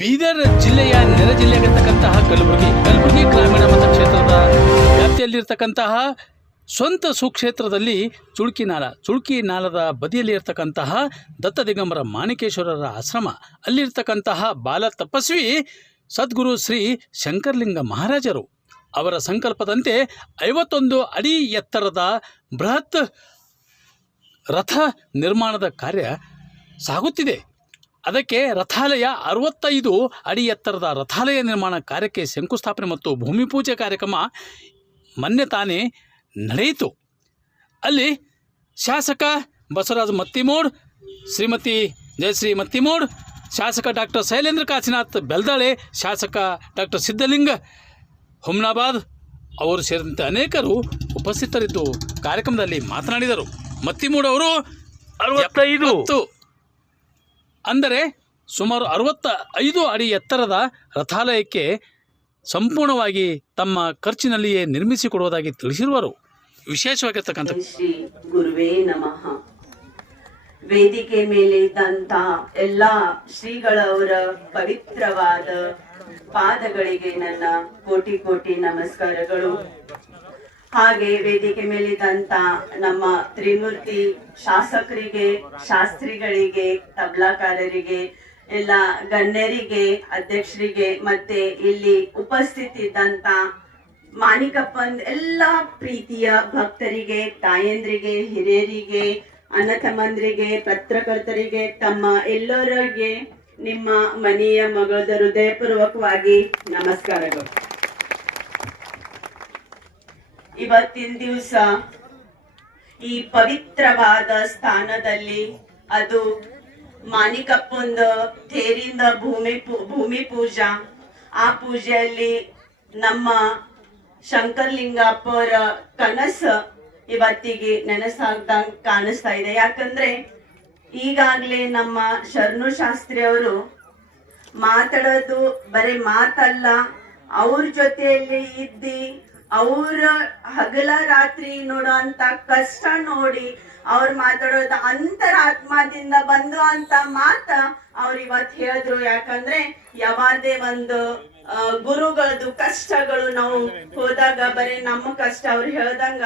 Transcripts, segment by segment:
ಬೀದರ್ ಜಿಲ್ಲೆಯ ನೆಲ ಜಿಲ್ಲೆಯಾಗಿರ್ತಕ್ಕಂತಹ ಕಲಬುರಗಿ. ಕಲಬುರಗಿ ಗ್ರಾಮೀಣ ಮತಕ್ಷೇತ್ರದ ವ್ಯಾಪ್ತಿಯಲ್ಲಿರ್ತಕ್ಕಂತಹ ಸ್ವಂತ ಸುಕ್ಷೇತ್ರದಲ್ಲಿ ಚುಳುಕಿ ನಾಲ, ಚುಳುಕಿ ನಾಲದ ಬದಿಯಲ್ಲಿ ಇರ್ತಕ್ಕಂತಹ ದತ್ತ ದಿಗಂಬರ ಮಾಣಿಕೇಶ್ವರರ ಆಶ್ರಮ. ಅಲ್ಲಿರ್ತಕ್ಕಂತಹ ಬಾಲ ತಪಸ್ವಿ ಸದ್ಗುರು ಶ್ರೀ ಶಂಕರಲಿಂಗ ಮಹಾರಾಜರು. ಅವರ ಸಂಕಲ್ಪದಂತೆ ಐವತ್ತೊಂದು ಅಡಿ ಎತ್ತರದ ಬೃಹತ್ ರಥ ನಿರ್ಮಾಣದ ಕಾರ್ಯ ಸಾಗುತ್ತಿದೆ. ಅದಕ್ಕೆ ರಥಾಲಯ ಅರವತ್ತೈದು ಅಡಿ ಎತ್ತರದ ರಥಾಲಯ ನಿರ್ಮಾಣ ಕಾರ್ಯಕ್ಕೆ ಶಂಕುಸ್ಥಾಪನೆ ಮತ್ತು ಭೂಮಿ ಪೂಜೆ ಕಾರ್ಯಕ್ರಮ ಮೊನ್ನೆ ತಾನೇ ನಡೆಯಿತು ಅಲ್ಲಿ ಶಾಸಕ ಬಸವರಾಜ ಮತ್ತಿಮೂಡ್ ಶ್ರೀಮತಿ ಜಯಶ್ರೀ ಮತ್ತಿಮೂಡ್ ಶಾಸಕ ಡಾಕ್ಟರ್ ಶೈಲೇಂದ್ರ ಕಾಶಿನಾಥ್ ಬೆಲ್ದಾಳೆ ಶಾಸಕ ಡಾಕ್ಟರ್ ಸಿದ್ಧಲಿಂಗ ಹುಮ್ನಾಬಾದ್ ಅವರು ಸೇರಿದಂತೆ ಅನೇಕರು ಉಪಸ್ಥಿತರಿದ್ದು ಕಾರ್ಯಕ್ರಮದಲ್ಲಿ ಮಾತನಾಡಿದರು ಮತ್ತಿಮೂಡ್ ಅವರು ಅರವತ್ತೈದು. ಅಂದರೆ ಸುಮಾರು ಅರವತ್ತ ಐದು ಅಡಿ ಎತ್ತರದ ರಥಾಲಯಕ್ಕೆ ಸಂಪೂರ್ಣವಾಗಿ ತಮ್ಮ ಖರ್ಚಿನಲ್ಲಿಯೇ ನಿರ್ಮಿಸಿಕೊಡುವುದಾಗಿ ತಿಳಿಸಿರುವರು. ವಿಶೇಷವಾಗಿರ್ತಕ್ಕಂಥ ಗುರುವೇ ನಮಃ. ವೇದಿಕೆ ಮೇಲೆ ಇದ್ದಂತ ಎಲ್ಲಾ ಶ್ರೀಗಳವರ ಪವಿತ್ರವಾದ ಪಾದಗಳಿಗೆ ನನ್ನ ಕೋಟಿ ಕೋಟಿ ನಮಸ್ಕಾರಗಳು. ಹಾಗೆ ವೇದಿಕೆ ಮೇಲಿದ್ದಂತ ನಮ್ಮ ತ್ರಿಮೂರ್ತಿ ಶಾಸಕರಿಗೆ, ಶಾಸ್ತ್ರಿಗಳಿಗೆ, ತಬ್ಲಾಕಾರರಿಗೆ, ಎಲ್ಲ ಗಣ್ಯರಿಗೆ, ಅಧ್ಯಕ್ಷರಿಗೆ ಮತ್ತೆ ಇಲ್ಲಿ ಉಪಸ್ಥಿತಿದ್ದಂತ ಮಾಣಿಕಪ್ಪನ್ ಎಲ್ಲ ಪ್ರೀತಿಯ ಭಕ್ತರಿಗೆ, ತಾಯಂದ್ರಿಗೆ, ಹಿರಿಯರಿಗೆ ಅನ್ನತಮ್ಮಂದ್ರಿಗೆ ಪತ್ರಕರ್ತರಿಗೆ, ತಮ್ಮ ಎಲ್ಲರಿಗೆ ನಿಮ್ಮ ಮನೆಯ ಮಗಳದ ಹೃದಯಪೂರ್ವಕವಾಗಿ ನಮಸ್ಕಾರಗಳು. ಇವತ್ತಿನ ದಿವಸ ಈ ಪವಿತ್ರವಾದ ಸ್ಥಾನದಲ್ಲಿ ಅದು ಮಾಣಿಕಪ್ಪಂದ ತೇರಿಂದ ಭೂಮಿ ಭೂಮಿ ಪೂಜಾ. ಆ ಪೂಜೆಯಲ್ಲಿ ನಮ್ಮ ಶಂಕರ್ಲಿಂಗಪ್ಪ ಕನಸು ಕನಸ ಇವತ್ತಿಗೆ ನೆನಸಾಗ್ದಂಗ್ ಕಾಣಿಸ್ತಾ ಇದೆ. ಯಾಕಂದ್ರೆ ಈಗಾಗ್ಲೇ ನಮ್ಮ ಶರಣು ಶಾಸ್ತ್ರಿ ಅವರು ಮಾತಾಡೋದು ಬರೀ ಮಾತಲ್ಲ, ಅವ್ರ ಜೊತೆಯಲ್ಲಿ ಇದ್ದಿ ಅವ್ರ ಹಗಲ ರಾತ್ರಿ ನೋಡೋ ಅಂತ ಕಷ್ಟ ನೋಡಿ ಅವ್ರು ಮಾತಾಡೋದು ಅಂತರಾತ್ಮದಿಂದ ಬಂದು ಅಂತ ಮಾತ ಅವ್ರು ಇವತ್ ಹೇಳಿದ್ರು. ಯಾಕಂದ್ರೆ ಯಾವಾದೇ ಒಂದು ಗುರುಗಳದು ಕಷ್ಟಗಳು ನಾವು ಹೋದಾಗ ಬರೀ ನಮ್ಮ ಕಷ್ಟ ಅವ್ರು ಹೇಳ್ದಂಗ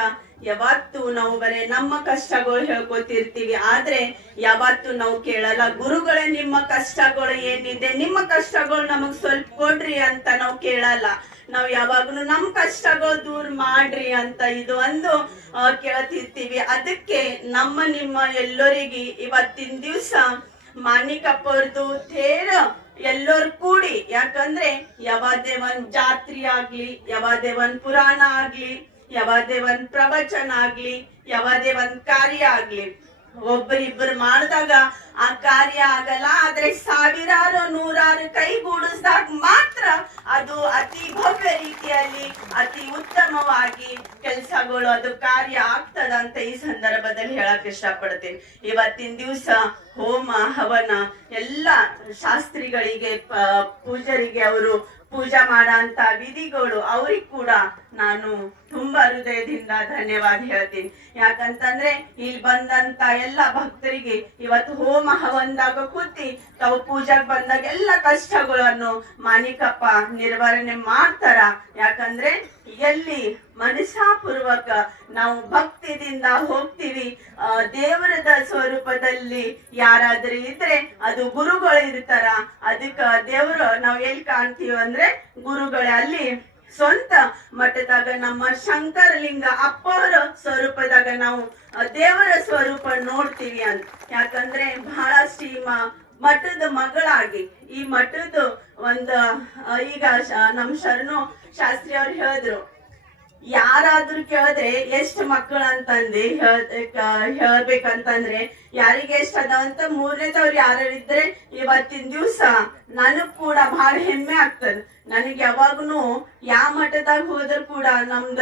ಯಾವತ್ತು ನಾವು ಬರೇ ನಮ್ಮ ಕಷ್ಟಗಳು ಹೇಳ್ಕೊತಿರ್ತೀವಿ. ಆದ್ರೆ ಯಾವತ್ತು ನಾವು ಕೇಳಲ್ಲ, ಗುರುಗಳೇ ನಿಮ್ಮ ಕಷ್ಟಗಳು ಏನಿದೆ, ನಿಮ್ಮ ಕಷ್ಟಗಳು ನಮಗ್ ಸ್ವಲ್ಪ ಕೊಡ್ರಿ ಅಂತ ನಾವು ಕೇಳಲ್ಲ. ನಾವ್ ಯಾವಾಗ್ಲೂ ನಮ್ ಕಷ್ಟಗಳು ದೂರ ಮಾಡ್ರಿ ಅಂತ ಇದು ಒಂದು ಕೇಳ್ತಿರ್ತೀವಿ. ಅದಕ್ಕೆ ನಮ್ಮ, ನಿಮ್ಮ ಎಲ್ಲರಿಗೆ ಇವತ್ತಿನ ದಿವ್ಸ ಮಾಣಿಕಪ್ಪರ್ದು ತೇರ ಎಲ್ಲರೂ ಕೂಡಿ. ಯಾಕಂದ್ರೆ ಯಾವಾದೇ ಒಂದ್ ಜಾತ್ರೆ ಆಗ್ಲಿ ಯಾವಾದೇ ಒಂದ್ ಪುರಾಣ ಆಗ್ಲಿ ಯಾವಾದೇ ಒಂದ್ ಪ್ರವಚನ ಆಗ್ಲಿ ಯಾವಾದೇ ಒಂದ್ ಕಾರ್ಯ ಆಗ್ಲಿ ಒಬ್ಬರಿಬ್ಬರು ಮಾಡಿದಾಗ ಆ ಕಾರ್ಯ ಆಗಲ್ಲ, ಆದ್ರೆ ಸಾವಿರಾರು ನೂರಾರು ಕೈಗೂಡಿಸಿದಾಗ ಮಾತ್ರ ಅದು ಅತಿ ಭವ್ಯ ರೀತಿಯಲ್ಲಿ, ಅತಿ ಉತ್ತಮವಾಗಿ ಕೆಲಸಗಳು ಅದು ಕಾರ್ಯ ಆಗ್ತದ ಅಂತ ಈ ಸಂದರ್ಭದಲ್ಲಿ ಹೇಳಕ್ ಇಷ್ಟಪಡ್ತೀನಿ. ಇವತ್ತಿನ ದಿವಸ ಹೋಮ, ಹವನ, ಎಲ್ಲ ಶಾಸ್ತ್ರಿಗಳಿಗೆ ಪೂಜರಿಗೆ ಅವರು ಪೂಜಾ ಮಾಡಂತ ವಿಧಿಗಳು ಅವ್ರಿಗೆ ಕೂಡ ನಾನು ತುಂಬಾ ಹೃದಯದಿಂದ ಧನ್ಯವಾದ ಹೇಳ್ತೀನಿ. ಯಾಕಂತಂದ್ರೆ ಇಲ್ಲಿ ಬಂದಂತ ಎಲ್ಲ ಭಕ್ತರಿಗೆ ಇವತ್ತು ಹೋಮ ಹವಂದಾಗ ಕೂತಿ ತಾವು ಪೂಜಾಗ್ ಬಂದಾಗ ಎಲ್ಲ ಕಷ್ಟಗಳನ್ನು ಮಾಣಿಕಪ್ಪ ನಿರ್ವಹಣೆ ಮಾಡ್ತಾರ. ಯಾಕಂದ್ರೆ ಎಲ್ಲಿ ಮನಸಾಪೂರ್ವಕ ನಾವು ಭಕ್ತಿದಿಂದ ಹೋಗ್ತೀವಿ ದೇವರದ ಸ್ವರೂಪದಲ್ಲಿ ಯಾರಾದ್ರೂ ಇದ್ರೆ ಅದು ಗುರುಗಳು ಇರ್ತಾರ. ಅದಕ್ಕ ದೇವರು ನಾವ್ ಎಲ್ಲಿ ಕಾಣ್ತೀವಿ ಅಂದ್ರೆ ಗುರುಗಳ ಅಲ್ಲಿ ಸ್ವಂತ ಮಠದಾಗ ನಮ್ಮ ಶಂಕರಲಿಂಗ ಅಪ್ಪವರ ಸ್ವರೂಪದಾಗ ನಾವು ದೇವರ ಸ್ವರೂಪ ನೋಡ್ತೀವಿ ಅಂತ. ಯಾಕಂದ್ರೆ ಬಹಳ ಶ್ರೀಮ ಮಠದ ಮಗಳಾಗಿ. ಈ ಮಠದ ಒಂದ ಈಗ ನಮ್ ಶರಣು ಶಾಸ್ತ್ರಿ ಅವ್ರು ಹೇಳಿದ್ರು, ಯಾರಾದ್ರೂ ಕೇಳಿದ್ರೆ ಎಷ್ಟ್ ಮಕ್ಕಳು ಅಂತಂದು ಹೇಳ್ಬೇಕಂತಂದ್ರೆ ಯಾರಿಗೆ ಎಷ್ಟ್ ಅದಾವಂತ ಮೂರನೇದವ್ರು ಯಾರು ಇದ್ರೆ ಇವತ್ತಿನ ದಿವ್ಸ ನನಗ್ ಕೂಡ ಬಹಳ ಹೆಮ್ಮೆ ಆಗ್ತದ. ನನಗೆ ಯಾವಾಗ್ನು ಯಾವ ಮಠದಾಗ ಹೋದ್ರು ಕೂಡ ನಮ್ದ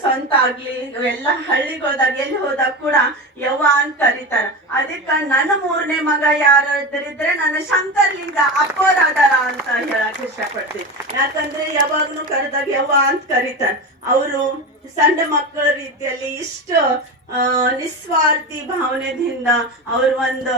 ಸ್ವಂತ ಆಗ್ಲಿ ಎಲ್ಲ ಹಳ್ಳಿಗೆ ಹೋದಾಗ, ಎಲ್ಲಿ ಹೋದಾಗ ಕೂಡ ಯವ್ವ ಅಂತ ಕರೀತಾರ. ಅದಕ್ಕ ನನ್ನ ಮೂರನೇ ಮಗ ಯಾರಾದ್ರಿದ್ರೆ ನನ್ನ ಶಂಕರ್ಲಿಂಗ ಅಪ್ಪರಾದಾರ ಅಂತ ಹೇಳಕ್ ಇಷ್ಟಪಡ್ತೀನಿ. ಯಾಕಂದ್ರೆ ಯಾವಾಗ್ನು ಕರೆದಾಗ ಯವ್ವ ಅಂತ ಕರೀತಾರ. ಅವರು ಸಣ್ಣ ಮಕ್ಕಳ ರೀತಿಯಲ್ಲಿ ಇಷ್ಟು ನಿಸ್ವಾರ್ಥಿ ಭಾವನೆದಿಂದ ಅವ್ರ ಒಂದು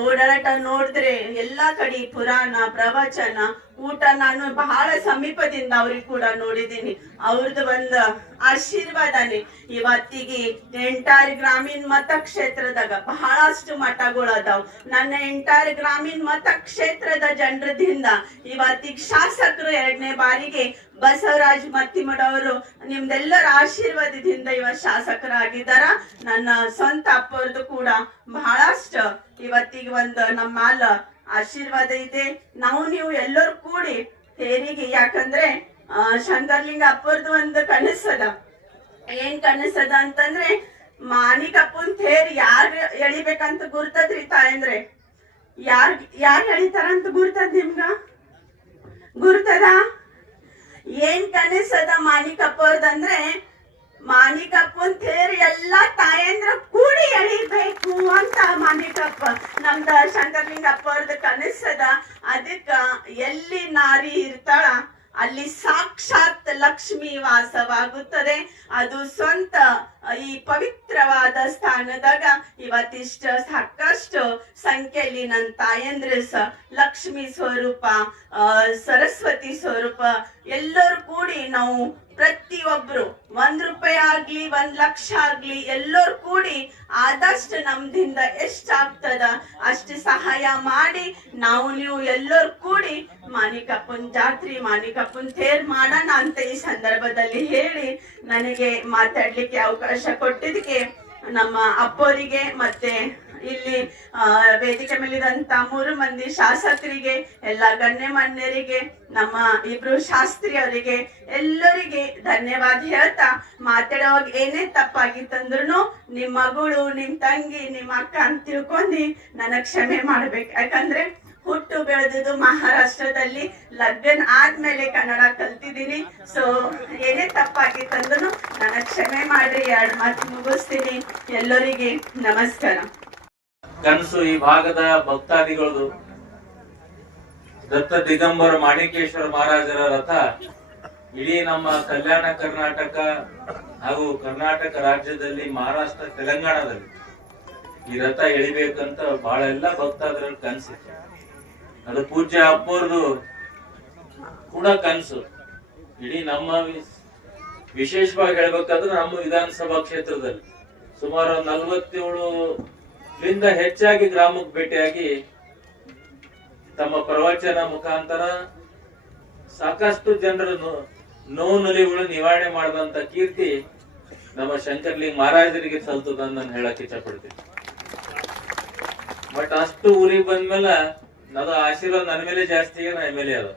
ಓಡಾಟ ನೋಡಿದ್ರೆ ಎಲ್ಲಾ ಕಡೆ ಪುರಾಣ ಪ್ರವಚನ ಊಟ ನಾನು ಬಹಳ ಸಮೀಪದಿಂದ ಅವ್ರಿಗೆ ಕೂಡ ನೋಡಿದ್ದೀನಿ. ಅವ್ರದ್ದು ಒಂದು ಆಶೀರ್ವಾದನೆ ಇವತ್ತಿಗೆ ಎಂಟಾರ್ ಗ್ರಾಮೀಣ ಮತಕ್ಷೇತ್ರದಾಗ ಬಹಳಷ್ಟು ಮಠಗಳು ಅದಾವ. ನನ್ನ ಎಂಟಾರ್ ಗ್ರಾಮೀಣ ಮತಕ್ಷೇತ್ರದ ಜನರದಿಂದ ಇವತ್ತಿಗೆ ಶಾಸಕರು ಎರಡನೇ ಬಾರಿಗೆ ಬಸವರಾಜ್ ಮತ್ತಿಮಠ ಅವರು ನಿಮ್ದೆಲ್ಲರ ಆಶೀರ್ವಾದದಿಂದ ಇವ ಶಾಸಕರಾಗಿದ್ದಾರ. ನನ್ನ ಸ್ವಂತ ಅಪ್ಪವ್ರದ್ದು ಕೂಡ ಬಹಳಷ್ಟು ಇವತ್ತಿಗೆ ಒಂದು ನಮ್ಮ ಮ್ಯಾಲ ಆಶೀರ್ವಾದ ಇದೆ. ನಾವು ನೀವು ಎಲ್ಲರೂ ಕೂಡಿ ತೇರಿಗೆ ಯಾಕಂದ್ರೆ ಆ, ಶಂಕರ್ಲಿಂಗ ಅಪ್ಪರ್ದು ಒಂದು ಕನಸದ. ಏನ್ ಕನಸದ ಅಂತಂದ್ರೆ ಮಾನಿಕಪ್ಪನ್ ತೇರ್ ಯಾರ್ ಎಳಿಬೇಕಂತ ಗುರ್ತದ್ರಿ ತಾಯಂದ್ರೆ? ಯಾರ್ ಯಾರ್ ಎಳಿತಾರಂತ ಗುರ್ತದ ನಿಮ್ಗ? ಗುರ್ತದ? ಏನ್ ಕನಸದ ಮಾನಿಕಪ್ಪರ್ದಂದ್ರೆ ಮಾನಿಕಪ್ಪನ್ ತೇರ್ ಎಲ್ಲಾ ತಾಯಂದ್ರ ಕೂಡಿ ಎಳಿಬೇಕು ಅಂತ ಮಾನಿಕಪ್ಪ ನಮ್ದ ಶಂಕರ್ಲಿಂಗಪ್ಪ ಅವ್ರದ್ದು ಕನಸದ ಅದಕ್ಕ ಎಲ್ಲಿ ನಾರಿ ಇರ್ತಾಳ, ಅಲ್ಲಿ ಸಾಕ್ಷಾತ್ ಲಕ್ಷ್ಮಿ ವಾಸವಾಗುತ್ತದೆ. ಅದು ಸ್ವಂತ, ಈ ಪವಿತ್ರವಾದ ಸ್ಥಾನದಾಗ ಇವತ್ತಿಷ್ಟ ಸಾಕಷ್ಟು ಸಂಖ್ಯೆಯಲ್ಲಿ ನನ್ನ ತಾಯಂದ್ರ ಸ ಲಕ್ಷ್ಮಿ ಸ್ವರೂಪ ಸರಸ್ವತಿ ಸ್ವರೂಪ ಎಲ್ಲರೂ ಕೂಡಿ ನಾವು ಪ್ರತಿಯೊಬ್ರು ಒಂದ್ ರೂಪಾಯಿ ಆಗ್ಲಿ, ಒಂದ್ ಲಕ್ಷ ಆಗ್ಲಿ, ಎಲ್ಲರೂ ಕೂಡಿ ಆದಷ್ಟು ನಮ್ದಿಂದ ಎಷ್ಟಾಗ್ತದ ಅಷ್ಟು ಸಹಾಯ ಮಾಡಿ ನಾವು ನೀವು ಎಲ್ಲರೂ ಕೂಡಿ ಮಾನಿಕಪ್ಪನ್ ಜಾತ್ರೆ ಮಾನಿಕಪ್ಪನ್ ತೇರ್ ಮಾಡೋಣ ಅಂತ ಈ ಸಂದರ್ಭದಲ್ಲಿ ಹೇಳಿ ನನಗೆ ಮಾತಾಡ್ಲಿಕ್ಕೆ ಅವಕಾಶ ಕೊಟ್ಟಿದ್ದಕ್ಕೆ ನಮ್ಮ ಅಪ್ಪೋರಿಗೆ ಮತ್ತೆ ಇಲ್ಲಿ ವೇದಿಕೆ ಮೇಲಿದಂತ ಮೂರು ಮಂದಿ ಶಾಸಕರಿಗೆ, ಎಲ್ಲ ಗಣ್ಯಮಾನ್ಯರಿಗೆ ನಮ್ಮ ಇಬ್ರು ಶಾಸ್ತ್ರಿ ಅವರಿಗೆ ಎಲ್ಲರಿಗೆ ಧನ್ಯವಾದ ಹೇಳ್ತಾ ಮಾತಾಡೋವಾಗ ಏನೇ ತಪ್ಪಾಗಿತ್ತಂದ್ರು ನಿಮ್ ಮಗಳು, ನಿಮ್ ತಂಗಿ, ನಿಮ್ ಅಕ್ಕ ಅಂತ ತಿಳ್ಕೊಂಡಿ ನನ ಕ್ಷಮೆ ಮಾಡ್ಬೇಕು. ಯಾಕಂದ್ರೆ ಹುಟ್ಟು ಬೆಳೆದಿದ್ದು ಮಹಾರಾಷ್ಟ್ರದಲ್ಲಿ, ಲಗ್ನ ಆದ್ಮೇಲೆ ಕನ್ನಡ ಕಲ್ತಿದ್ದೀನಿ. ಸೊ ಏನೇ ತಪ್ಪಾಗಿತ್ತಂದ್ರು ನನಗ್ ಕ್ಷಮೆ ಮಾಡ್ರಿ, ಎರಡು ಮಾತು ಮುಗಿಸ್ತೀನಿ. ಎಲ್ಲರಿಗೆ ನಮಸ್ಕಾರ. ಕನಸು ಈ ಭಾಗದ ಭಕ್ತಾದಿಗಳದು. ದತ್ತ ದಿಗಂಬರ ಮಾಣಿಕೇಶ್ವರ ಮಹಾರಾಜರ ರಥ ಇಡೀ ನಮ್ಮ ಕಲ್ಯಾಣ ಕರ್ನಾಟಕ ಹಾಗೂ ಕರ್ನಾಟಕ ರಾಜ್ಯದಲ್ಲಿ ಮಹಾರಾಷ್ಟ್ರ, ತೆಲಂಗಾಣದಲ್ಲಿ ಈ ರಥ ಎಳಿಬೇಕಂತ ಬಹಳ ಎಲ್ಲ ಭಕ್ತಾದಿಗಳ ಕನಸಿತ್ತು ಅದು ಪೂಜ್ಯ ಅಪ್ಪವ್ರದು ಕೂಡ ಕನಸು. ಇಡೀ ನಮ್ಮ ವಿಶೇಷವಾಗಿ ಹೇಳ್ಬೇಕಾದ್ರೆ ನಮ್ಮ ವಿಧಾನಸಭಾ ಕ್ಷೇತ್ರದಲ್ಲಿ ಸುಮಾರು ನಲವತ್ತೇಳು ಲಿಂದ ಹೆಚ್ಚಾಗಿ ಗ್ರಾಮಕ್ಕೆ ಭೇಟಿಯಾಗಿ ತಮ್ಮ ಪ್ರವಚನ ಮುಖಾಂತರ ಸಾಕಷ್ಟು ಜನರ ನೋವು ನುಲಿಗಳು ನಿವಾರಣೆ ಮಾಡಿದಂತ ಕೀರ್ತಿ ನಮ್ಮ ಶಂಕರ್ಲಿಂಗ್ ಮಹಾರಾಜರಿಗೆ ಸಲ್ತದ ನಾನು ಹೇಳಕ್ ಇಷ್ಟಪಡ್ತೀನಿ. ಬಟ್ ಅಷ್ಟು ಊರಿಗೆ ಬಂದ್ಮೇಲೆ ಅದು ಆಶೀರ್ವಾದ ನನ್ನ ಮೇಲೆ ಜಾಸ್ತಿ ನಾ ಎಂ ಎಲ್ ಎ ಅದ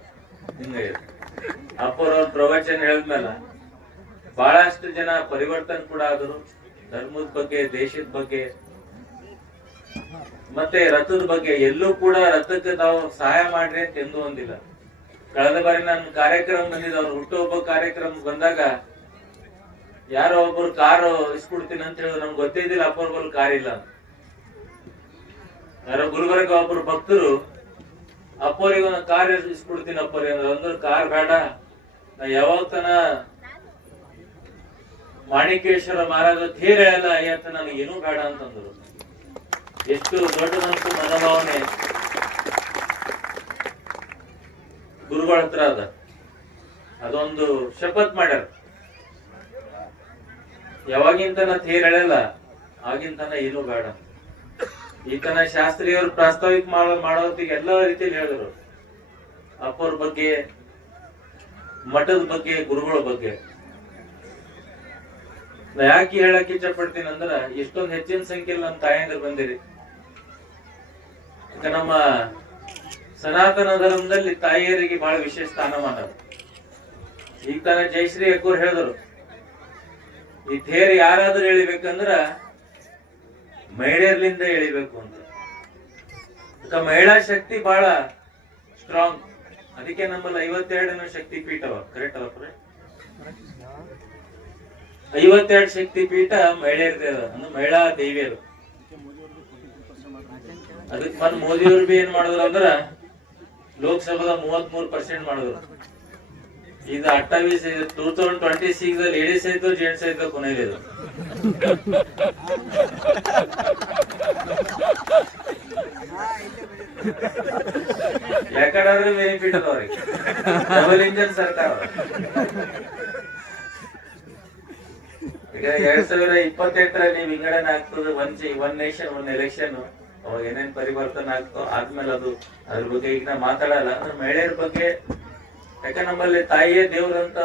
ಹಿಂಗಾಗಿ ಅಪ್ಪವ್ರ ಪ್ರವಚನ ಹೇಳಿದ್ಮೇಲೆ ಬಹಳಷ್ಟು ಜನ ಪರಿವರ್ತನೆ ಕೂಡ ಆದರು. ಧರ್ಮದ ಬಗ್ಗೆ, ದೇಶದ ಬಗ್ಗೆ ಮತ್ತೆ ರಥದ ಬಗ್ಗೆ ಎಲ್ಲೂ ಕೂಡ ರಥಕ್ಕೆ ನಾವು ಸಹಾಯ ಮಾಡ್ರಿ ಅಂತ ಎಂದೂ ಒಂದಿಲ್ಲ ಕಳೆದ ಬಾರಿ ನಾನು ಕಾರ್ಯಕ್ರಮ ಬಂದಿದ್ದ ಅವ್ರ ಹುಟ್ಟುಹಬ್ಬ ಕಾರ್ಯಕ್ರಮ ಬಂದಾಗ ಯಾರೋ ಒಬ್ಬರು ಕಾರು ಇಸ್ಕೊಡ್ತೀನಿ ಅಂತ ಹೇಳಿದ್ರು. ನಮ್ಗೆ ಗೊತ್ತಿದ್ದಿಲ್ಲ ಅಪ್ಪರ್ಬಲ್ ಅಪ್ಪರ ಬಲ್ ಕಾರ್ ಇಲ್ಲ ಅಂತ. ಯಾರೋ ಗುಲ್ಬರ್ಗ ಒಬ್ಬರು ಭಕ್ತರು, ಅಪ್ಪರಿಗೆ ಒಂದು ಕಾರ್ ಇಸ್ಕೊಡ್ತೀನಿ ಅಪ್ಪರಿ ಅಂದ್ರೆ. ಅಂದ್ರೆ, ಕಾರ್ ಬೇಡ. ನಾ ಯಾವಾಗ ತನ ಮಾಣಿಕೇಶ್ವರ ಮಹಾರಾಜ ಧೀರ ಎಲ್ಲ ಅಯ್ಯತ್ತ ನನಗೆ ಏನೂ ಬೇಡ ಅಂತಂದ್ರು. ಎಷ್ಟು ದೊಡ್ಡದಂತ ಮನೋಭಾವನೆ ಗುರುಗಳ ಹತ್ರ ಅದ. ಅದೊಂದು ಶಪಥ್ ಮಾಡ್ಯಾರ. ಯಾವಾಗಿಂತನ ತೇರಳೆಲ್ಲ ಆಗಿಂತನ ಏನು ಬೇಡ. ಈತನ ಶಾಸ್ತ್ರೀಯರು ಪ್ರಾಸ್ತಾವಿಕ ಮಾಡೋ, ಮಾಡೋತ್ತಿಗೆ ಎಲ್ಲ ರೀತಿಯಲ್ಲಿ ಹೇಳಿದ್ರು. ಅಪ್ಪವ್ರ ಬಗ್ಗೆ, ಮಠದ ಬಗ್ಗೆ, ಗುರುಗಳ ಬಗ್ಗೆ. ನಾ ಯಾಕೆ ಹೇಳಕ್ ಇಷ್ಟಪಡ್ತೀನಿ ಪಡ್ತೀನಿ ಅಂದ್ರ ಇಷ್ಟೊಂದು ಹೆಚ್ಚಿನ ಸಂಖ್ಯೆಯಲ್ಲಿ ನಮ್ಮ ತಾಯಂದಿರು ಬಂದಿರಿ. ಯಾಕ ನಮ್ಮ ಸನಾತನ ಧರ್ಮದಲ್ಲಿ ತಾಯಿಯರಿಗೆ ಬಹಳ ವಿಶೇಷ ಸ್ಥಾನಮಾನ. ಈಗ ತಾನ ಜಯಶ್ರೀ ಅಕ್ಕೂರ್ ಹೇಳಿದ್ರು. ಈ ಥೇರ್ ಯಾರಾದ್ರೂ ಎಳಿಬೇಕಂದ್ರ ಮಹಿಳೆಯರ್ಲಿಂದ ಎಳಿಬೇಕು ಅಂತ. ಮಹಿಳಾ ಶಕ್ತಿ ಬಹಳ ಸ್ಟ್ರಾಂಗ್ ಅದಕ್ಕೆ ನಮ್ಮಲ್ಲಿ ಐವತ್ತೆರಡನೇ ಶಕ್ತಿ ಪೀಠ ಅವ ಕರೆಕ್ಟ್ ಅಲ್ಲ ಐವತ್ತೆರಡು ಶಕ್ತಿ ಪೀಠ ಮಹಿಳೆಯರದೇ ಅದ, ಅಂದ್ರೆ ಮಹಿಳಾ ದೇವಿಯರು ಅದಕ್ಕೆ ಮತ್ ಮೋದಿಯವ್ರು ಬಿ ಏನ್ ಮಾಡಿದ್ರು ಅಂದ್ರ ಲೋಕಸಭಾದ ಮೂವತ್ ಮೂರ್ ಪರ್ಸೆಂಟ್ ಮಾಡಿದ್ರು. ಈಗ ಅಟ್ಟಾವೀಸ್ two thousand twenty six ladies ಆಯ್ತು ಜೆಂಟ್ಸ್ ಆಯ್ತು ಕೊನೆಯಲ್ಲಿ ಯಾಕಂದ್ರೆ ಬೆನಿಫಿಟ್ ಅವ್ರಿಗೆ. ಡಬಲ್ ಇಂಜನ್ ಸರ್ಕಾರ. ಈಗ ಎರಡ್ ಸಾವಿರ ಇಪ್ಪತ್ತೆಂಟರಲ್ಲಿ ವಿಂಗಡಣೆ ಆಗ್ತದೆ one one nation one election ಅವಾಗ ಏನೇನ್ ಪರಿವರ್ತನೆ ಆಗ್ತೋ ಆದ್ಮೇಲೆ ಅದು ಅದ್ರ ಬಗ್ಗೆ ಈಗ ಮಾತಾಡಲ್ಲ ಅಂದ್ರೆ ಮಹಿಳೆಯರ ಬಗ್ಗೆ ಯಾಕೆ ನಮ್ಮಲ್ಲಿ ತಾಯಿಯೇ ದೇವ್ರಂತ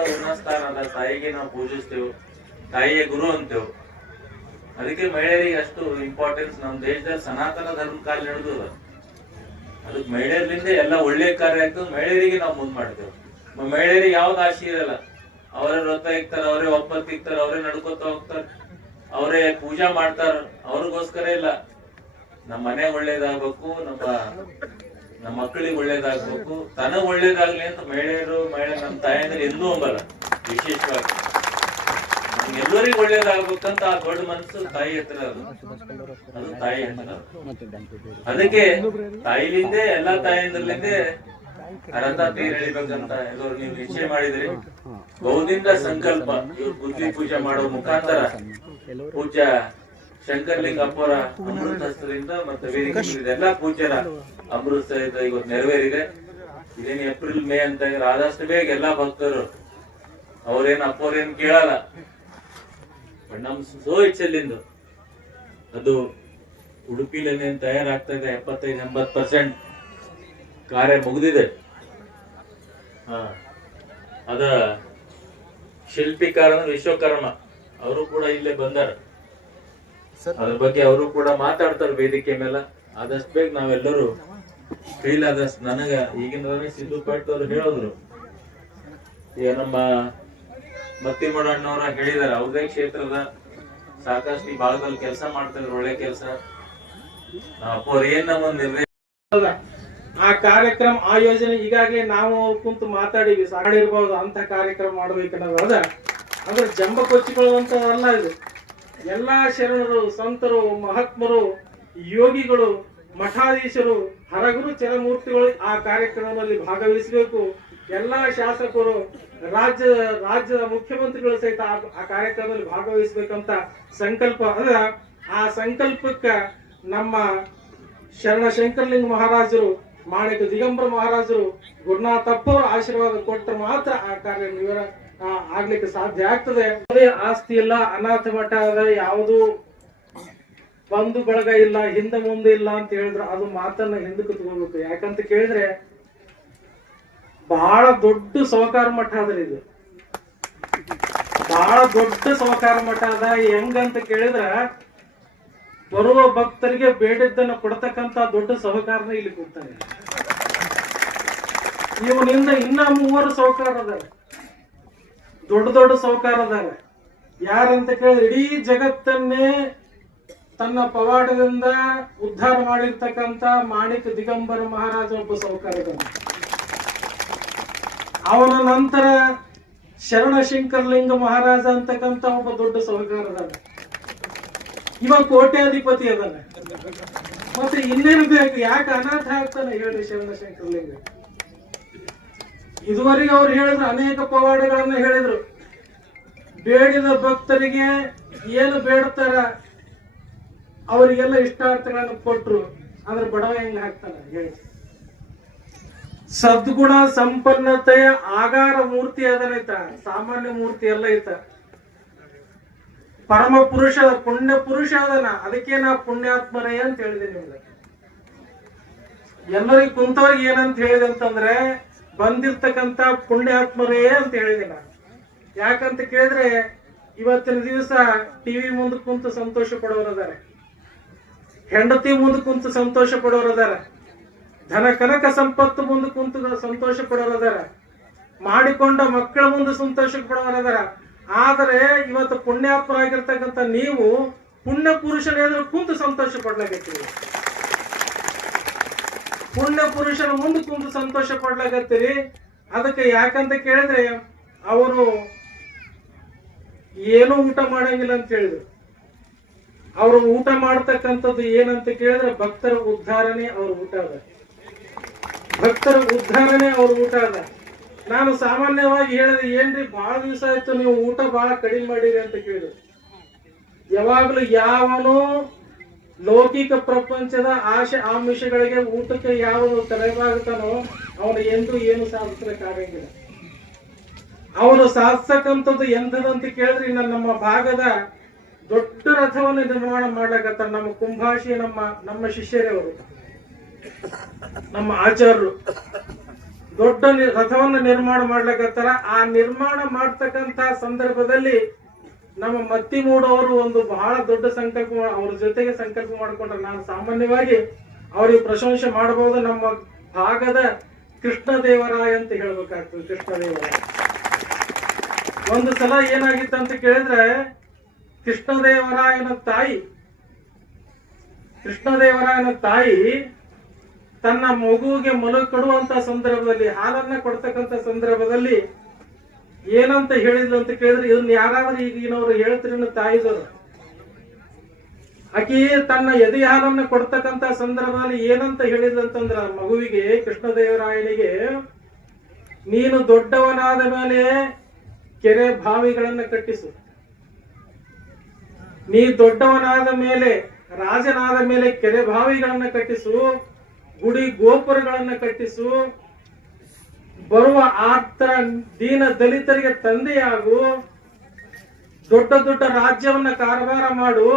ಅದ ತಾಯಿಗೆ ನಾವು ಪೂಜಿಸ್ತೇವೆ, ತಾಯಿಯೇ ಗುರು ಅಂತೇವೆ. ಅದಕ್ಕೆ ಮಹಿಳೆಯರಿಗೆ ಅಷ್ಟು ಇಂಪಾರ್ಟೆನ್ಸ್ ನಮ್ಮ ದೇಶದಲ್ಲಿ ಸನಾತನ ಧರ್ಮ ಕಾಲ ನಡೆದು ಅದಕ್ಕೆ ಮಹಿಳೆಯರಿಂದ ಎಲ್ಲ ಒಳ್ಳೆ ಕಾರ್ಯ ಆಗ್ತದೆ, ಮಹಿಳೆಯರಿಗೆ ನಾವು ಮುಂದ್ ಮಾಡ್ತೇವೆ. ಮಹಿಳೆಯರಿಗೆ ಯಾವ್ದು ಆಶೆ ಇರಲ್ಲ. ಅವರೇ ವ್ರತ ಇಕ್ತಾರ, ಅವರೇ ಒಪ್ಪತ್ತಿಕ್ತಾರ, ಅವರೇ ನಡ್ಕೋತ ಹೋಗ್ತಾರ, ಅವರೇ ಪೂಜಾ ಮಾಡ್ತಾರ, ಅವ್ರಿಗೋಸ್ಕರ ಇಲ್ಲ. ನಮ್ಮ ಮನೆ ಒಳ್ಳೇದಾಗ್ಬೇಕು, ನಮ್ಮ ನಮ್ಮ ಮಕ್ಕಳಿಗೆ ಒಳ್ಳೇದಾಗ್ಬೇಕು. ತನಗ್ ಒಳ್ಳೇದಾಗ್ಲಿ ಅಂತ ಮಹಿಳೆಯರು, ಮಹಿಳೆ ನಮ್ಮ ತಾಯಂದ್ರೆ ಎಂದೂ ಅಂಬಲ್ಲ ವಿಶೇಷವಾಗಿ. ಎಲ್ಲರಿಗೂ ಒಳ್ಳೇದಾಗ್ಬೇಕಂತ ಆ ದೊಡ್ಡ ಮನಸ್ಸು ತಾಯಿ ಹತ್ರ ಅದು. ತಾಯಿ ಹತ್ರ ಅದಕ್ಕೆ ತಾಯಿಲಿಂದೆ, ಎಲ್ಲಾ ತಾಯಿಂದಲಿಂದೆ ರಥ ತೀರ್ ಎಳಿಬೇಕಂತ ಎಲ್ಲರೂ ನೀವು ನಿಶ್ಚಯ ಮಾಡಿದ್ರಿ. ಬಹುದಿಂದ ಸಂಕಲ್ಪ, ಇವ್ರು ಬುದ್ಧಿ ಪೂಜೆ ಮಾಡೋ ಮುಖಾಂತರ ಪೂಜ್ಯ ಶಂಕರ್ಲಿಂಗಪ್ಪರ ಅಪ್ಪರ ಹಸ್ತದಿಂದ ಮತ್ತೆ ವೇದಿಕೆ ಎಲ್ಲಾ ಅಮೃತ ಸಹಿತ ಇವತ್ತು ನೆರವೇರಿದೆ. ಇದೇನು ಏಪ್ರಿಲ್ ಮೇ ಅಂತ ಇದ್ರೆ ಆದಷ್ಟು ಬೇಗ ಎಲ್ಲಾ ಭಕ್ತರು ಅವ್ರೇನ್ ಅಪ್ಪವ್ರೇನ್ ಕೇಳಲ್ಲ. ಬಟ್ ನಮ್ ಸೋ ಇಚ್ಛೆಲಿಂದು ಅದು ಉಡುಪಿಲೇನೆ ತಯಾರಾಗ್ತಾ ಇದೆ. ಎಪ್ಪತ್ತೈದು ಎಂಬತ್ ಪರ್ಸೆಂಟ್ ಕಾರ್ಯ ಮುಗಿದಿದೆ. ಹಾ. ಅದ ಶಿಲ್ಪಿಕಾರ ಅಂದ್ರೆ ವಿಶ್ವಕರ್ಮ. ಅವರು ಕೂಡ ಇಲ್ಲೇ ಬಂದಾರ. ಅದ್ರ ಬಗ್ಗೆ ಅವರು ಕೂಡ ಮಾತಾಡ್ತಾರೆ ವೇದಿಕೆ ಮೇಲೆ. ಆದಷ್ಟು ಬೇಗ ನಾವೆಲ್ಲರೂ ಫೀಲ್ ಆದಷ್ಟು ನನಗ ಈಗಿನ ರಮೇಶ್ ಸಿದ್ದು ಪಟ್ ಅವ್ರು ಹೇಳಿದ್ರು. ಈಗ ನಮ್ಮ ಮತ್ತಿಮಡ ಅಣ್ಣವ್ರ ಹೇಳಿದಾರೆ ಅವ್ರದೇ ಕ್ಷೇತ್ರದ ಸಾಕಷ್ಟು ಈ ಭಾಗದಲ್ಲಿ ಕೆಲಸ ಮಾಡ್ತಿದ್ರು ಒಳ್ಳೆ ಕೆಲಸ. ಅವ್ರ ಏನ್ ನಮ್ಮ ನಿರ್ಣಯ ಆ ಕಾರ್ಯಕ್ರಮ ಆ ಯೋಜನೆ ಈಗಾಗಲೇ ನಾವು ಕುಂತು ಮಾತಾಡಿವಿ ಸಾಡಿರ್ಬೋದು ಅಂತ ಕಾರ್ಯಕ್ರಮ ಮಾಡ್ಬೇಕನ್ನೋದು ಅದ ಅಂದ್ರೆ ಜಂಬ ಕೊಚ್ಚಿಕೊಳ್ಳುವಂತದಲ್ಲ ಇದು. ಎಲ್ಲಾ ಶರಣರು, ಸಂತರು, ಮಹಾತ್ಮರು, ಯೋಗಿಗಳು, ಮಠಾಧೀಶರು, ಹರಗುರು ಚರಮೂರ್ತಿಗಳು ಆ ಕಾರ್ಯಕ್ರಮದಲ್ಲಿ ಭಾಗವಹಿಸಬೇಕು. ಎಲ್ಲಾ ಶಾಸಕರು, ರಾಜ್ಯ, ರಾಜ್ಯದ ಮುಖ್ಯಮಂತ್ರಿಗಳು ಸಹಿತ ಆ- ಕಾರ್ಯಕ್ರಮದಲ್ಲಿ ಭಾಗವಹಿಸಬೇಕಂತ ಸಂಕಲ್ಪ ಅಂದ್ರೆ ಆ ಸಂಕಲ್ಪಕ್ಕ ನಮ್ಮ ಶರಣ ಶಂಕರಲಿಂಗ ಮಹಾರಾಜರು, ಮಾಣಿಕ ದಿಗಂಬರ ಮಹಾರಾಜರು, ಗುರುನಾಥಪ್ಪ ಅವರ ಆಶೀರ್ವಾದ ಕೊಟ್ಟರೆ ಮಾತ್ರ ಆ ಕಾರ್ಯ ಆಗ್ಲಿಕ್ಕೆ ಸಾಧ್ಯ ಆಗ್ತದೆ. ಅದೇ ಆಸ್ತಿ ಇಲ್ಲ, ಅನಾಥ ಮಠ ಯಾವುದು ಬಂಧು ಬಳಗ ಇಲ್ಲ, ಹಿಂದೆ ಮುಂದೆ ಇಲ್ಲ ಅಂತ ಹೇಳಿದ್ರೆ ಅದು ಮಾತನ್ನ ಹಿಂದಕ್ಕೆ ತಗೋಬೇಕು. ಯಾಕಂತ ಕೇಳಿದ್ರೆ ಬಹಳ ದೊಡ್ಡ ಸಹಕಾರ ಮಠ ಅದ್ರಿ ಇದು. ಬಹಳ ದೊಡ್ಡ ಸಹಕಾರ ಮಠ ಅದ. ಹೆಂಗಂತ ಕೇಳಿದ್ರ ಬರುವ ಭಕ್ತರಿಗೆ ಬೇಡಿದ್ದನ್ನು ಕೊಡ್ತಕ್ಕಂತ ದೊಡ್ಡ ಸಹಕಾರನ ಇಲ್ಲಿ ಕೊಡ್ತಾರೆ ಇವನಿಂದ ಇನ್ನ ಮೂವರು ಸಹಕಾರ ಅದಾರ. ದೊಡ್ಡ ದೊಡ್ಡ ಸಹಕಾರ ಅದಾರ. ಯಾರಂತ ಕೇಳಿದ್ರೆ ಇಡೀ ಜಗತ್ತನ್ನೇ ತನ್ನ ಪವಾಡದಿಂದ ಉದ್ಧಾರ ಮಾಡಿರ್ತಕ್ಕಂತ ಮಾಣಿಕ ದಿಗಂಬರ ಮಹಾರಾಜ ಒಬ್ಬ ಸಹಕಾರ ಇದ್ದಾನೆ ಅವನ ನಂತರ ಶರಣ ಶಂಕರಲಿಂಗ ಮಹಾರಾಜ ಅಂತಕ್ಕಂತ ಒಬ್ಬ ದೊಡ್ಡ ಸಹಕಾರ ಅದಾನ. ಇವ ಕೋಟ್ಯಾಧಿಪತಿ ಅದನ್ನ ಮತ್ತೆ ಇನ್ನೇನು ಬೇಕು? ಯಾಕೆ ಅನಾಥ ಆಗ್ತಾನೆ ಹೇಳಿ ಶರಣ ಶಂಕರಲಿಂಗ ಇದುವರೆಗೆ ಅವ್ರು ಹೇಳಿದ್ರು, ಅನೇಕ ಪವಾಡಗಳನ್ನ ಹೇಳಿದ್ರು. ಬೇಡಿದ ಭಕ್ತರಿಗೆ ಏನು ಬೇಡ್ತಾರ, ಅವರಿಗೆಲ್ಲ ಇಷ್ಟಾರ್ಥಗಳನ್ನು ಕೊಟ್ರು. ಅಂದ್ರೆ ಬಡವ ಹೆಂಗ್ ಹಾಕ್ತಾನ ಹೇಳಿ. ಸದ್ಗುಣ ಸಂಪನ್ನತೆಯ ಆಗಾರ ಮೂರ್ತಿ ಅದನೈತ ಸಾಮಾನ್ಯ ಮೂರ್ತಿ ಎಲ್ಲ ಐತ ಪರಮ ಪುರುಷ, ಪುಣ್ಯ ಪುರುಷ ಅದನ ಅದಕ್ಕೆ ನಾ ಪುಣ್ಯಾತ್ಮನೇ ಅಂತ ಹೇಳಿದೆ ನಿಮ್ಗೆ. ಎಲ್ಲರಿಗೆ ಕುಂತವ್ರಿಗೆ ಏನಂತ ಹೇಳಿದೆ ಅಂತಂದ್ರೆ ಬಂದಿರ್ತಕ್ಕಂತ ಪುಣ್ಯಾತ್ಮರೇ ಅಂತ ಹೇಳಿದೆ ನಾನು ಯಾಕಂತ ಕೇಳಿದ್ರೆ ಇವತ್ತಿನ ದಿವಸ ಟಿವಿ ಮುಂದೆ ಕುಂತು ಸಂತೋಷ ಪಡೋರದಾರೆ ಹೆಂಡತಿ ಮುಂದೆ ಕುಂತು ಸಂತೋಷ ಪಡೋರದಾರ ಧನ ಕನಕ ಸಂಪತ್ತು ಮುಂದೆ ಕುಂತು ಸಂತೋಷ ಪಡೋರದಾರ ಮಾಡಿಕೊಂಡ ಮಕ್ಕಳ ಮುಂದೆ ಸಂತೋಷ ಪಡೋರದಾರ ಆದರೆ ಇವತ್ತು ಪುಣ್ಯಾತ್ಮರಾಗಿರ್ತಕ್ಕಂಥ ನೀವು ಪುಣ್ಯ ಪುರುಷನ ಕುಂತು ಸಂತೋಷ ಪಡ್ಲಾಗತ್ತೀವಿ ಪುಣ್ಯ ಪುರುಷನ ಮುಂದೆ ಕುಂದು ಸಂತೋಷ ಪಡ್ಲಾಗತ್ತೀರಿ ಅದಕ್ಕೆ ಯಾಕಂತ ಕೇಳಿದ್ರೆ, ಅವರು ಏನೂ ಊಟ ಮಾಡಂಗಿಲ್ಲ ಅಂತ ಹೇಳಿದ್ರು. ಅವರು ಊಟ ಮಾಡ್ತಕ್ಕಂಥದ್ದು ಏನಂತ ಕೇಳಿದ್ರೆ, ಭಕ್ತರ ಉದ್ಧಾರನೇ ಅವ್ರ ಊಟ ಅದ. ಭಕ್ತರ ಉದ್ಧಾರನೇ ಅವ್ರ ಊಟ ಅದ. ನಾನು ಸಾಮಾನ್ಯವಾಗಿ ಹೇಳಿದ್ರೆ ಏನ್ರಿ ಬಹಳ ದಿವಸ ಆಯ್ತು ನೀವು ಊಟ ಬಹಳ ಕಡಿಮೆ ಮಾಡಿರಿ ಅಂತ ಕೇಳಿದ್ರು. ಯಾವಾಗಲೂ ಯಾವನು ಲೌಕಿಕ ಪ್ರಪಂಚದ ಆಶೆ ಆಮಿಷಗಳಿಗೆ ಊಟಕ್ಕೆ ಯಾವನು ತಲೆಬಾಗುತ್ತಾನೋ ಅವನು ಎಂದು ಏನು ಸಾಧಿಸಲಿಕ್ಕಾಗಂಗಿಲ್ಲ ಅವನು ಸಾಧಿಸಕ್ಕಂಥದ್ದು ಎಂಥದಂತ ಕೇಳಿದ್ರೆ ಇನ್ನು ನಮ್ಮ ಭಾಗದ ದೊಡ್ಡ ರಥವನ್ನು ನಿರ್ಮಾಣ ಮಾಡ್ಲಕತ್ತಾರ ನಮ್ಮ ಕುಂಭಾಷಿ ನಮ್ಮ ನಮ್ಮ ಶಿಷ್ಯರೇ ಅವರು ನಮ್ಮ ಆಚಾರ್ಯರು ದೊಡ್ಡ ರಥವನ್ನು ನಿರ್ಮಾಣ ಮಾಡ್ಲಕತ್ತಾರ ಆ ನಿರ್ಮಾಣ ಮಾಡ್ತಕ್ಕಂತ ಸಂದರ್ಭದಲ್ಲಿ ನಮ್ಮ ಮತ್ತಿ ಮೂಡವರು ಒಂದು ಬಹಳ ದೊಡ್ಡ ಸಂಕಲ್ಪ ಅವ್ರ ಜೊತೆಗೆ ಸಂಕಲ್ಪ ಮಾಡಿಕೊಂಡ್ರೆ ನಾನು ಸಾಮಾನ್ಯವಾಗಿ ಅವ್ರಿಗೆ ಪ್ರಶಂಸೆ ಮಾಡಬಹುದು. ನಮ್ಮ ಭಾಗದ ಕೃಷ್ಣದೇವರಾಯ ಅಂತ ಹೇಳ್ಬೇಕಾಗ್ತದೆ ಕೃಷ್ಣದೇವರಾಯ ಒಂದು ಸಲ ಏನಾಗಿತ್ತು ಅಂತ ಕೇಳಿದ್ರೆ ಕೃಷ್ಣದೇವರಾಯನ ತಾಯಿ ಕೃಷ್ಣದೇವರಾಯನ ತಾಯಿ ತನ್ನ ಮಗುವಿಗೆ ಮಲು ಕೊಡುವಂತ ಸಂದರ್ಭದಲ್ಲಿ, ಹಾಲನ್ನ ಕೊಡ್ತಕ್ಕಂತ ಸಂದರ್ಭದಲ್ಲಿ ಏನಂತ ಹೇಳಿದ್ಲು ಅಂತ ಕೇಳಿದ್ರೆ ಇದನ್ನ ಯಾರಾದ್ರೂ ಈಗಿನವ್ರು ಹೇಳ್ತೀರಿ ತಾಯಿದವರು. ಆಕಿ ತನ್ನ ಎದೆ ಹಾಲನ್ನ ಕೊಡ್ತಕ್ಕಂತ ಸಂದರ್ಭದಲ್ಲಿ ಏನಂತ ಹೇಳಿದ್ರು ಅಂತಂದ್ರ, ಮಗುವಿಗೆ, ಕೃಷ್ಣದೇವರಾಯನಿಗೆ, ನೀನು ದೊಡ್ಡವನಾದ ಮೇಲೆ ಕೆರೆ ಬಾವಿಗಳನ್ನ ಕಟ್ಟಿಸು. ನೀ ದೊಡ್ಡವನಾದ ಮೇಲೆ, ರಾಜನಾದ ಮೇಲೆ ಕೆರೆ ಬಾವಿಗಳನ್ನ ಕಟ್ಟಿಸು, ಗುಡಿ ಗೋಪುರಗಳನ್ನ ಕಟ್ಟಿಸು ಬರುವ ಆತರ ದೀನ ದಲಿತರಿಗೆ ತಂದೆಯಾಗು, ದೊಡ್ಡ ದೊಡ್ಡ ರಾಜ್ಯವನ್ನ ಕಾರವಾರ ಮಾಡು.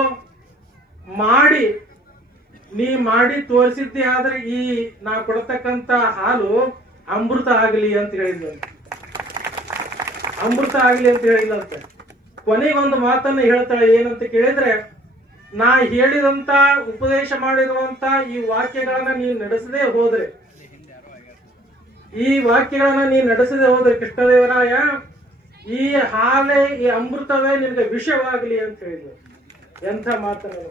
ಮಾಡಿ, ನೀ ಮಾಡಿ ತೋರಿಸಿದ್ದೆ ಆದ್ರೆ ಈ ನಾ ಕೊಡ್ತಕ್ಕಂತ ಹಾಲು ಅಮೃತ ಆಗಲಿ ಅಂತ ಹೇಳಿದ್ಲು. ಅಮೃತ ಆಗಲಿ ಅಂತ ಹೇಳಿದಂತೆ ಕೊನೆಗೊಂದು ಮಾತನ್ನ ಹೇಳ್ತಾಳೆ ಏನಂತ ಕೇಳಿದ್ರೆ, ನಾ ಹೇಳಿದಂತ, ಉಪದೇಶ ಮಾಡಿರುವಂತ ಈ ವಾಕ್ಯಗಳನ್ನ ನೀವು ನಡೆಸದೇ ಹೋದ್ರೆ ಈ ವಾಕ್ಯಗಳನ್ನ ನೀ ನಡೆಸದೆ ಹೋದ್ರೆ ಕೃಷ್ಣದೇವರಾಯ, ಈ ಹಾಲೆ, ಈ ಅಮೃತವೇ ನಿನಗೆ ವಿಷವಾಗಲಿ ಅಂತ ಹೇಳಿದ್ರು. ಎಂಥ ಮಾತನಾಡ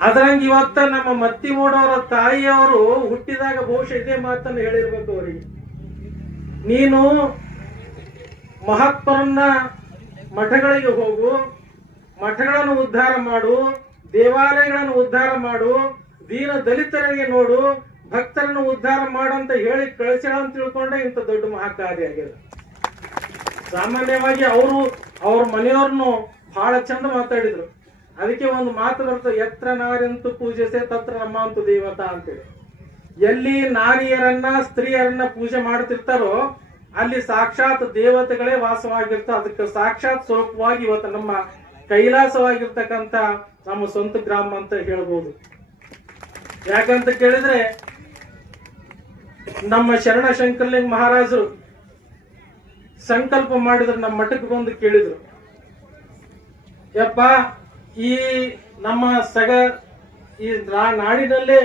ಅದ್ರಂಗ ಇವತ್ತ ನಮ್ಮ ಮತ್ತಿ ಮೂಡವರ ತಾಯಿಯವರು ಹುಟ್ಟಿದಾಗ ಬಹುಶಃ ಇದೇ ಮಾತನ್ನು ಹೇಳಿರ್ಬೇಕು ಅವರಿಗೆ. ನೀನು ಮಹಾತ್ಮರನ್ನ ಮಠಗಳಿಗೆ ಹೋಗು, ಮಠಗಳನ್ನು ಉದ್ಧಾರ ಮಾಡು, ದೇವಾಲಯಗಳನ್ನು ಉದ್ಧಾರ ಮಾಡು, ದೀನ ದಲಿತರಿಗೆ ನೋಡು ಭಕ್ತರನ್ನು ಉದ್ಧಾರ ಮಾಡಂತ ಹೇಳಿ ಕಳಿಸ್ಯಾಳ ಅಂತ ತಿಳ್ಕೊಂಡೆ ಇಂಥ ದೊಡ್ಡ ಮಹಾಕಾರ್ಯ ಆಗ್ಯದ. ಸಾಮಾನ್ಯವಾಗಿ ಅವರು ಅವ್ರ ಮನೆಯವ್ರನ್ನು ಬಹಳ ಚಂದ ಮಾತಾಡಿದ್ರು. ಅದಕ್ಕೆ ಒಂದು ಮಾತು ಬರ್ತದೆ, ಎತ್ರ ನಾರಿಂತು ಪೂಜಿಸೆ, ತತ್ರ ನಮ್ಮ ಅಂತ ದೇವತಾ ಅಂತೇಳಿ. ಎಲ್ಲಿ ನಾರಿಯರನ್ನ, ಸ್ತ್ರೀಯರನ್ನ ಪೂಜೆ ಮಾಡ್ತಿರ್ತಾರೋ, ಅಲ್ಲಿ ಸಾಕ್ಷಾತ್ ದೇವತೆಗಳೇ ವಾಸವಾಗಿರ್ತ, ಅದಕ್ಕೆ ಸಾಕ್ಷಾತ್ ಸ್ವರೂಪವಾಗಿ ಇವತ್ತು ನಮ್ಮ ಕೈಲಾಸವಾಗಿರ್ತಕ್ಕಂಥ ನಮ್ಮ ಸ್ವಂತ ಗ್ರಾಮ ಅಂತ ಹೇಳ್ಬೋದು. ಯಾಕಂತ ಕೇಳಿದ್ರೆ ನಮ್ಮ ಶರಣ ಶಂಕರ್ಲಿಂಗ್ ಮಹಾರಾಜರು ಸಂಕಲ್ಪ ಮಾಡಿದ್ರು, ನಮ್ಮ ಮಠಕ್ಕೆ ಬಂದು ಕೇಳಿದ್ರು. ಯಪ್ಪ, ಈ ನಮ್ಮ ಸಗ, ಈ ನಾಡಿನಲ್ಲೇ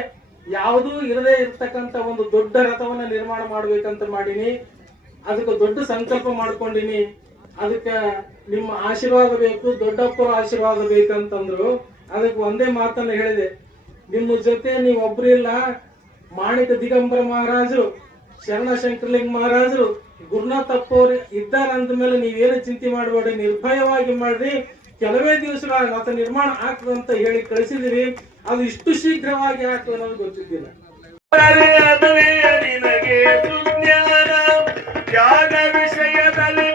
ಯಾವುದೂ ಇರದೇ ಇರತಕ್ಕಂತ ಒಂದು ದೊಡ್ಡ ರಥವನ್ನ ನಿರ್ಮಾಣ ಮಾಡ್ಬೇಕಂತ ಮಾಡೀನಿ. ಅದಕ್ಕೆ ದೊಡ್ಡ ಸಂಕಲ್ಪ ಮಾಡ್ಕೊಂಡಿನಿ. ಅದಕ್ಕೆ ನಿಮ್ಮ ಆಶೀರ್ವಾದ ಬೇಕು, ದೊಡ್ಡಪ್ಪರ ಆಶೀರ್ವಾದ ಬೇಕಂತಂದ್ರು. ಅದಕ್ಕೆ ಒಂದೇ ಮಾತನ್ನ ಹೇಳಿದೆ. ನಿಮ್ಮ ಜೊತೆ ನೀವು ಒಬ್ರು ಇಲ್ಲ ಮಾಣಿಕ ದಿಗಂಬರ ಮಹಾರಾಜರು, ಶರಣ ಶಂಕರಲಿಂಗ ಮಹಾರಾಜರು, ಗುರುನಾಥ್ ಅಪ್ಪವ್ರು ಇದ್ದಾರೆ ಅಂದ ಮೇಲೆ ನೀವೇನು ಚಿಂತೆ ಮಾಡಬೇಡಿ, ನಿರ್ಭಯವಾಗಿ ಮಾಡ್ರಿ. ಕೆಲವೇ ದಿವಸಗಳ ರಥ ನಿರ್ಮಾಣ ಆಗ್ತದಂತ ಹೇಳಿ ಕಳಿಸಿದಿರಿ. ಅದು ಇಷ್ಟು ಶೀಘ್ರವಾಗಿ ಆಗ್ತದೆ ಗೊತ್ತಿದ್ದಿಲ್ಲ. ನಿನಗೆ ತ್ಯಾಗ ವಿಷಯದಲ್ಲಿ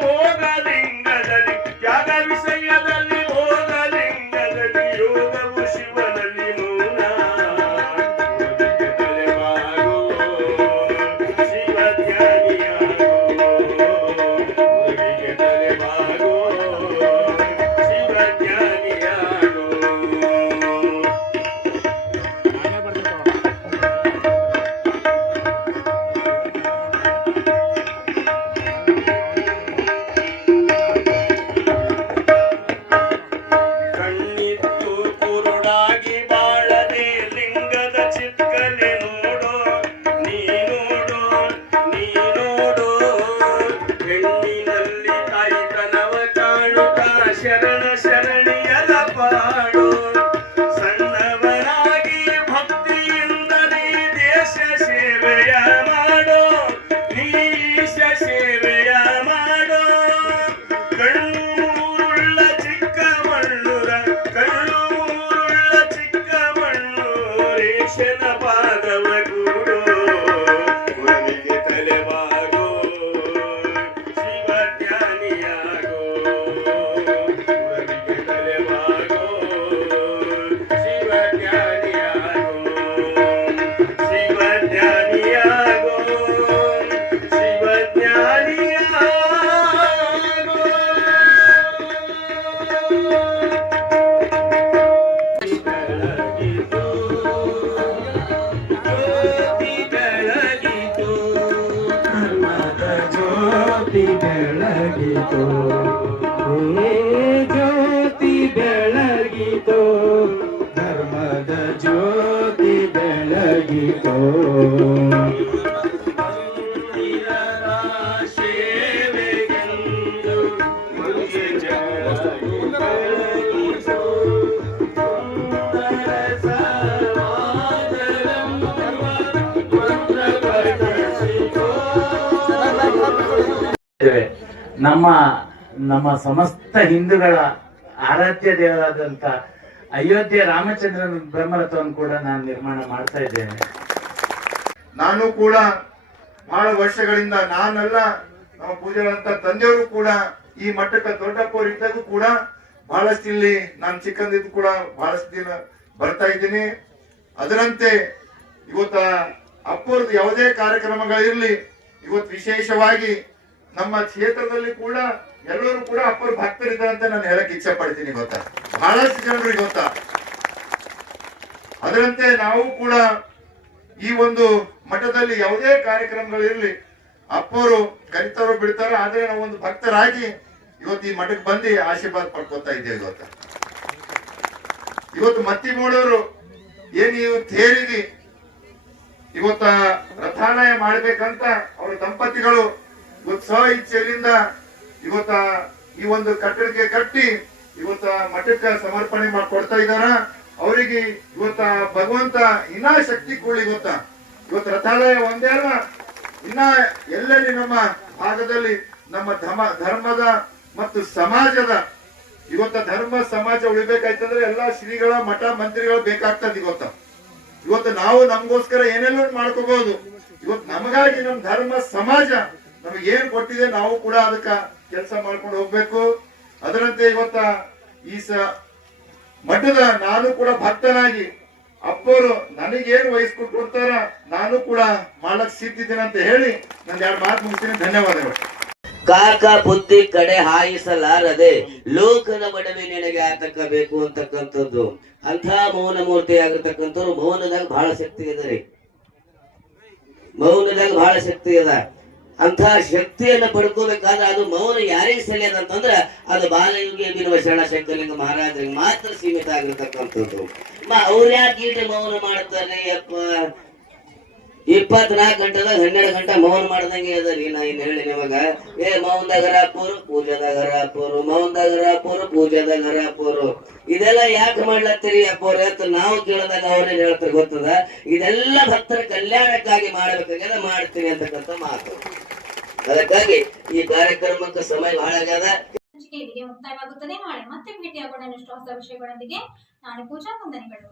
ನಮ್ಮ ನಮ್ಮ ಸಮಸ್ತ ಹಿಂದೂಗಳ ಆರಾಧ್ಯ ದೇವರಾದಂತ ಅಯೋಧ್ಯೆ ರಾಮಚಂದ್ರನ ಬ್ರಹ್ಮರಥವನ್ನು ಕೂಡ ನಾನು ನಿರ್ಮಾಣ ಮಾಡ್ತಾ ಇದ್ದೇನೆ. ನಾನು ಕೂಡ ಬಹಳ ವರ್ಷಗಳಿಂದ ನಾನಲ್ಲ, ನಮ್ಮ ಪೂಜೆಗಳಂತ ತಂದೆಯವರು ಕೂಡ ಈ ಮಠಕ್ಕೆ ದೊಡ್ಡಪ್ಪವ್ರು ಇದ್ದಾಗೂ ಕೂಡ ಬಹಳಷ್ಟು ಇಲ್ಲಿ ನಾನು ಚಿಕ್ಕಂದಿದ್ದು ಕೂಡ ಬಹಳಷ್ಟು ದಿನ ಬರ್ತಾ ಇದ್ದೀನಿ. ಅದರಂತೆ ಇವತ್ತ ಅಪ್ಪವ್ರದ್ದು ಯಾವುದೇ ಕಾರ್ಯಕ್ರಮಗಳಿರಲಿ, ಇವತ್ತು ವಿಶೇಷವಾಗಿ ನಮ್ಮ ಕ್ಷೇತ್ರದಲ್ಲಿ ಕೂಡ ಎಲ್ಲರೂ ಕೂಡ ಅಪ್ಪರ ಭಕ್ತರಿದ್ದಾರೆ ಅಂತ ನಾನು ಹೇಳಕ್ ಇಚ್ಛೆ ಪಡ್ತೀನಿ ಗೊತ್ತಾ? ಬಹಳಷ್ಟು ಜನರಿಗೆ ಗೊತ್ತಾ? ಅದರಂತೆ ನಾವು ಕೂಡ ಈ ಒಂದು ಮಠದಲ್ಲಿ ಯಾವುದೇ ಕಾರ್ಯಕ್ರಮಗಳಿರಲಿ ಅಪ್ಪರು ಕರಿತಾರೋ ಬಿಡ್ತಾರೋ, ಆದ್ರೆ ನಾವು ಒಂದು ಭಕ್ತರಾಗಿ ಇವತ್ತು ಈ ಮಠಕ್ಕೆ ಬಂದು ಆಶೀರ್ವಾದ ಪಡ್ಕೊತಾ ಇದ್ದೇವೆ ಗೊತ್ತಾ? ಇವತ್ತು ಮತ್ತಿ ಮೂಡೋರು ಏನ್ ಇವತ್ತು ತೇರಿದಿ, ಇವತ್ತ ರಥಾನಯ ಮಾಡ್ಬೇಕಂತ ಅವ್ರ ದಂಪತಿಗಳು ಸ್ವ ಇಚ್ಛೆಯಿಂದ ಇವತ್ತ ಈ ಒಂದು ಕಟ್ಟಡಕ್ಕೆ ಕಟ್ಟಿ ಇವತ್ತ ಮಠಕ್ಕೆ ಸಮರ್ಪಣೆ ಮಾಡ್ಕೊಡ್ತಾ ಇದ್ದಾರ? ಅವರಿಗೆ ಇವತ್ತ ಭಗವಂತ ಇನ್ನ ಶಕ್ತಿ ಕೂಡಿ ಗೊತ್ತ? ಇವತ್ತು ರಥಾಲಯ ಒಂದೇ ಅಲ್ಲ ಇನ್ನ ಎಲ್ಲೆಲ್ಲಿ ನಮ್ಮ ಭಾಗದಲ್ಲಿ ನಮ್ಮ ಧಮ, ಧರ್ಮದ ಮತ್ತು ಸಮಾಜದ, ಇವತ್ತ ಧರ್ಮ, ಸಮಾಜ ಉಳಿಬೇಕಾಯ್ತಂದ್ರೆ ಎಲ್ಲಾ ಶ್ರೀಗಳ ಮಠ ಮಂತ್ರಿಗಳು ಬೇಕಾಗ್ತದೆ ಇವತ್ತ ಇವತ್ತು ನಾವು ನಮಗೋಸ್ಕರ ಏನೆಲ್ಲ ಮಾಡ್ಕೋಬಹುದು ಇವತ್ತು ನಮಗಾಗಿ ನಮ್ಮ ಧರ್ಮ, ಸಮಾಜ ನಮಗೆ ಏನ್ ಕೊಟ್ಟಿದೆ ನಾವು ಕೂಡ ಅದಕ್ಕ ಕೆಲಸ ಮಾಡ್ಕೊಂಡು ಹೋಗ್ಬೇಕು. ಅದರಂತೆ ಇವತ್ತ ಈ ಸ ಮಠದ ನಾನು ಕೂಡ ಭಕ್ತನಾಗಿ ಅಪ್ಪರು ನನಗೇನು ವಹಿಸ್ಕೊಟ್ಟು ಕೊಡ್ತಾರ ನಾನು ಕೂಡ ಮಾಡಕ್ ಸಿದ್ಧಿದ್ದೀನಿ ಅಂತ ಹೇಳಿ ನಾನು ಎರಡು ಮಾತು ಮುಗಿಸ್ತೀನಿ. ಧನ್ಯವಾದಗಳು. ಕಾಕ ಬುದ್ಧಿ ಕಡೆ ಹಾಯಿಸಲಾರದೆ ಲೋಕದ ಮಡವೆ ನಿನಗೆ ಆತಕ ಬೇಕು ಅಂತಕ್ಕಂಥದ್ದು. ಅಂಥ ಮೌನ ಮೂರ್ತಿ ಆಗಿರ್ತಕ್ಕಂಥವ್ರು ಮೌನದಾಗ ಬಹಳ ಶಕ್ತಿ ಇದೆ ರೀ ಮೌನದಾಗ ಬಹಳ ಶಕ್ತಿ ಅದ ಅಂತ ಶಕ್ತಿಯನ್ನ ಪಡ್ಕೋಬೇಕಾದ್ರೆ ಅದು ಮೌನ ಯಾರಿಗೆ ಸೆಳೆಯದ ಅಂತಂದ್ರ ಅದು ಬಾಲಯುಗಿ ಬಿರುವ ಶರಣ ಶಂಕರಲಿಂಗ ಮಹಾರಾಜರಿಗೆ ಮಾತ್ರ ಸೀಮಿತ ಆಗಿರ್ತಕ್ಕಂಥದ್ದು. ಅವ್ರ ಯಾಕೆ ಮೌನ ಮಾಡ್ತಾರೆ ಅಪ್ಪ ಇಪ್ಪತ್ನಾಲ್ಕು ಗಂಟೆದಾಗ ಹನ್ನೆರಡು ಗಂಟೆ ಮೌನ ಮಾಡ್ದಂಗೆ ಅದ. ರೀ ನಾ ಏನ್ ಹೇಳಿ ನಿಮಗ. ಏ ಮೌನ್ದಾಗ ರಾಪೂರು ಪೂಜಾದಾಗ ರಾಪೂರು ಮೌನ್ದಾಗ ರಾಪೂರು ಪೂಜಾದಾಗ ರಾಪೂರು ಇದೆಲ್ಲ ಯಾಕೆ ಮಾಡ್ಲತ್ತೀರಿ ಅಪ್ಪೋರ್ ಅಂತ ನಾವು ಕೇಳಿದಾಗ ಅವ್ರೇನ್ ಹೇಳ್ತಾರೆ ಗೊತ್ತದ? ಇದೆಲ್ಲ ಭಕ್ತರ ಕಲ್ಯಾಣಕ್ಕಾಗಿ ಮಾಡ್ಬೇಕಾಗ್ಯದ ಮಾಡ್ತೀನಿ ಅಂತಕ್ಕಂಥ ಮಾತು. ಅದಕ್ಕಾಗಿ ಈ ಕಾರ್ಯಕ್ರಮಕ್ಕೆ ಸಮಯ ಬಹಳ ಆಗ್ಯದ. ಮುಕ್ತಾಯವಾಗುತ್ತದೆ. ನಾಳೆ ಮತ್ತೆ ಭೇಟಿಯಾಗೋಣ ಇಷ್ಟು ಹೊಸ ವಿಷಯಗಳೊಂದಿಗೆ. ನಾನು ಪೂಜಾ ವಂದನೆಗಳು